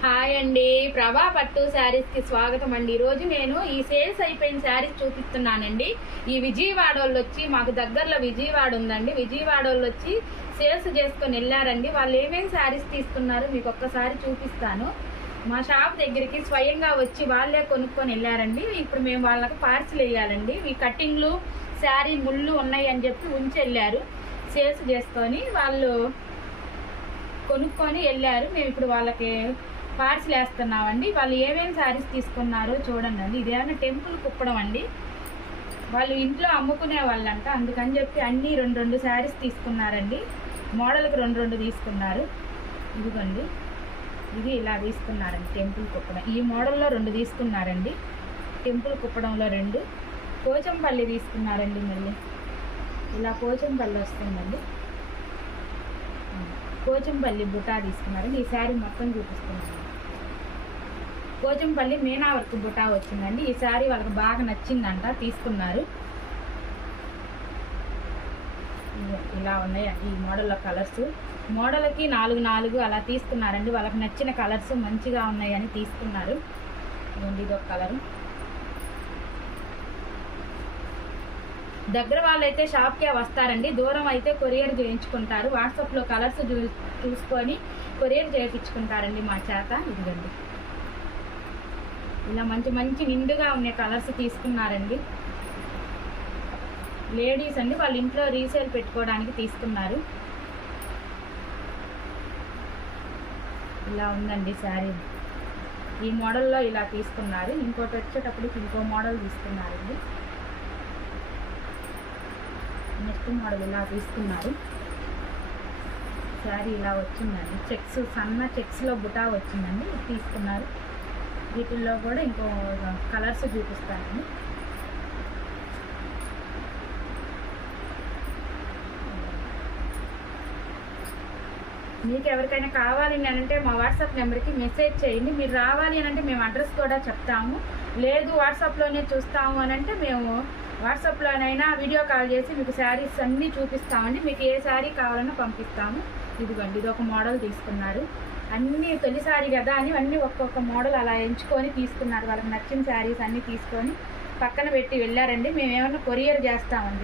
Hi అండి, ప్రభా పట్టు శారీస్ కి స్వాగతం అండి. ఈరోజు నేను ఈ సేల్స్ అయిపోయిన శారీస్ చూపిస్తున్నానండి. ఈ విజయవాడ వాళ్ళు వచ్చి, మాకు దగ్గరలో విజయవాడ ఉందండి, విజయవాడ వాళ్ళు వచ్చి సేల్స్ చేసుకొని వెళ్ళారండి. వాళ్ళు ఏమేమి శారీస్ తీసుకున్నారు మీకు ఒక్కసారి చూపిస్తాను. మా షాప్ దగ్గరికి స్వయంగా వచ్చి వాళ్ళే కొనుక్కొని వెళ్ళారండి. ఇప్పుడు మేము వాళ్ళకి పార్సిల్ వేయాలండి. ఈ కటింగ్లు శారీ ముళ్ళు ఉన్నాయి అని చెప్పి ఉంచి వెళ్ళారు. సేల్స్ చేసుకొని వాళ్ళు కొనుక్కొని వెళ్ళారు. మేము ఇప్పుడు వాళ్ళకి పార్సిల్ వేస్తున్నామండి. వాళ్ళు ఏమేమి శారీస్ తీసుకున్నారో చూడండి అండి. ఇదేమన్నా టెంపుల్ కుప్పడం అండి. వాళ్ళు ఇంట్లో అమ్ముకునే వాళ్ళంట, అందుకని చెప్పి అన్నీ రెండు శారీస్ తీసుకున్నారండి. మోడల్కి రెండు తీసుకున్నారు. ఇదిగోండి, ఇది ఇలా తీసుకున్నారండి. టెంపుల్ కుప్పడం ఈ మోడల్లో 2 తీసుకున్నారండి. టెంపుల్ కుప్పడంలో 2. పోచంపల్లి తీసుకున్నారండి. మళ్ళీ ఇలా పోచంపల్లి వస్తుందండి. పోచంపల్లి బుటా తీసుకున్నారండి. ఈ శారీ మొత్తం చూపిస్తున్నాను. పోచంపల్లి మీనా వర్క్ బుటా వచ్చిందండి. ఈ శారీ వాళ్ళకి బాగా నచ్చిందంట, తీసుకున్నారు. ఇలా ఉన్నాయి ఈ మోడల్లో కలర్స్. మోడల్కి 4 అలా తీసుకున్నారండి. వాళ్ళకి నచ్చిన కలర్స్ మంచిగా ఉన్నాయని తీసుకున్నారు. ఇది ఒక కలరు. దగ్గర వాళ్ళైతే షాప్కే వస్తారండి, దూరం అయితే కొరియర్ చేయించుకుంటారు. వాట్సాప్లో కలర్స్ చూసుకొని కొరియర్ చేయించుకుంటారండి మా చేత. ఇదిగండి, ఇలా మంచి నిండుగా ఉన్న కలర్స్ తీసుకున్నారండి. లేడీస్ అండి, వాళ్ళ ఇంట్లో రీసేల్ పెట్టుకోవడానికి తీసుకున్నారు. ఇలా ఉందండి శారీ. ఈ మోడల్లో ఇలా తీసుకున్నారు. ఇంకోటి వచ్చేటప్పటికి ఇంకో మోడల్ తీసుకున్నారండి. నెక్స్ట్ మోడల్ ఇలా తీసుకున్నారు. శారీ ఇలా వచ్చిందండి. చెక్స్, సన్న చెక్స్లో బుటా వచ్చిందండి, తీసుకున్నారు. వీటిల్లో కూడా ఇంకో కలర్స్ చూపిస్తానండి. మీకు ఎవరికైనా కావాలి అని అంటే మా వాట్సాప్ నెంబర్కి మెసేజ్ చేయండి. మీరు రావాలి అని అంటే మేము అడ్రస్ కూడా చెప్తాము. లేదు వాట్సాప్లోనే చూస్తాము అని అంటే మేము వాట్సాప్లోనైనా వీడియో కాల్ చేసి మీకు శారీస్ అన్నీ చూపిస్తామండి. మీకు ఏ శారీ కావాలన్నా పంపిస్తాము. ఇదిగోండి, ఇది ఒక మోడల్ తీసుకున్నారు. అన్నీ తొలిసారి కదా అని అన్నీ ఒక్కొక్క మోడల్ అలా ఎంచుకొని తీసుకున్నారు. వాళ్ళకి నచ్చిన శారీస్ అన్నీ తీసుకొని పక్కన పెట్టి వెళ్ళారండి. మేము ఏమన్నా కొరియర్ చేస్తామండి.